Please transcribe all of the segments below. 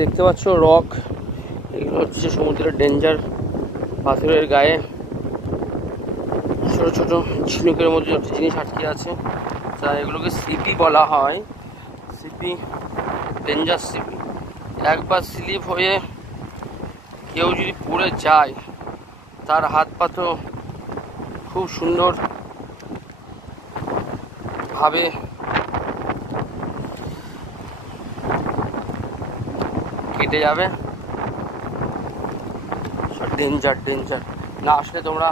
দেখতে পাচ্ছ রক, এগুলো হচ্ছে সমুদ্রের ডেঞ্জার। পাথরের গায়ে ছোট ছোট ঝিনুকের মধ্যে যত জিনিস আটকে আছে, তা এগুলোকে সিপি বলা হয়। CP, danger CP. একবার স্লিপ হয়ে কেউ যদি পড়ে যায়, তার হাত পা তো খুব সুন্দর ভাবে কেটে যাবে। ডেঞ্জার ডেঞ্জার, না আসলে তোমরা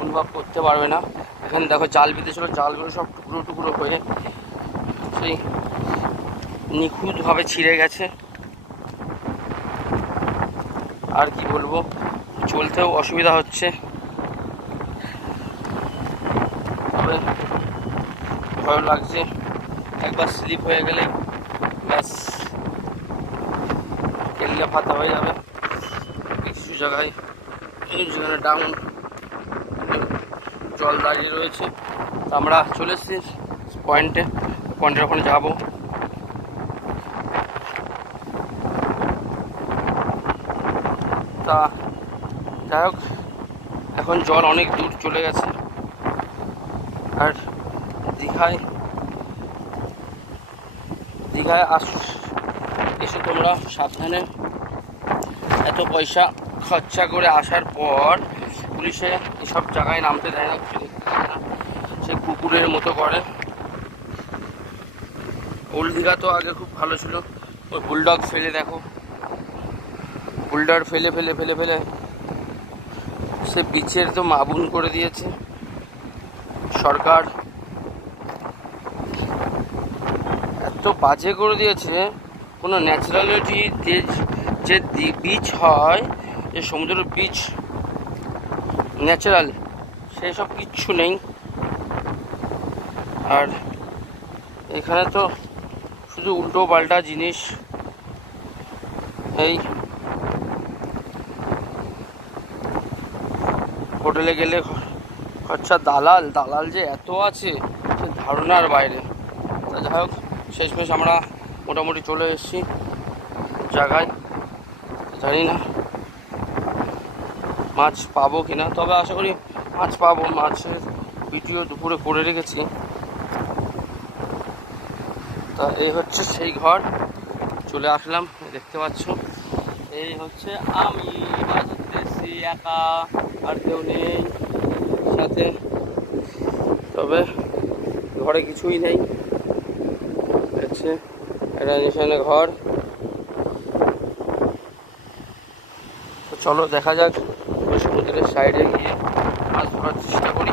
অনুভব করতে পারবে না। এখানে দেখো জাল বিঁধেছিল, জালগুলো সব টুকরো টুকরো হয়ে সেই নিখুঁতভাবে ছিঁড়ে গেছে। আর কি বলবো, চলতেও অসুবিধা হচ্ছে, তবে ভয় লাগছে। একবার স্লিপ হয়ে গেলে ব্যাস কেল্লা ফাতা হয়ে যাবে। কিছু জায়গায় যেখানে ডাউন জল দাঁড়িয়ে রয়েছে, তা আমরা চলে এসেছি পয়েন্টের ওখানে যাবো। তা যাই হোক, এখন জল অনেক দূর চলে গেছে। আর দীঘায় এসে তোমরা সাবধানে, এত পয়সা খরচা করে আসার পর পুলিশে এসব জায়গায় নামতে দেয় না, কিছু দেখতে দেয় না, সে কুকুরের মতো করে। ওল্ড দীঘা তো আগে খুব ভালো ছিল। ওই বুলডগ ফেলে দেখো, বুলডগ ফেলে ফেলে ফেলে ফেলে সে বিচের তো মাবুন করে দিয়েছে সরকার, এত বাজে করে দিয়েছে। কোনো ন্যাচারালিটি যে বিচ হয়, যে সমুদ্রের বিচ ন্যাচারাল, সেই সব কিচ্ছু নেই। আর এখানে তো শুধু উল্টো পাল্টা জিনিস। এই হোটেলে গেলে খরচা, দালাল যে এত আছে সে ধারণার বাইরে। তা যাই হোক, শেষমেশ আমরা মোটামুটি চলে এসেছি জায়গায়। জানি না মাছ পাবো কিনা, তবে আশা করি মাছ পাবো। মাছের ভিডিও দুপুরে করে রেখেছি। তা এই হচ্ছে সেই ঘর, চলে আসলাম। দেখতে পাচ্ছ, এই হচ্ছে আমি মাছ ধরতেছি একা, আর কেউ নেই সাথে। তবে ঘরে কিছুই নেই, হচ্ছে একটা নিশানে ঘর। তো চলো দেখা যাক, সমুদ্রের সাইডে গিয়ে মাছ ধরার চেষ্টা করি।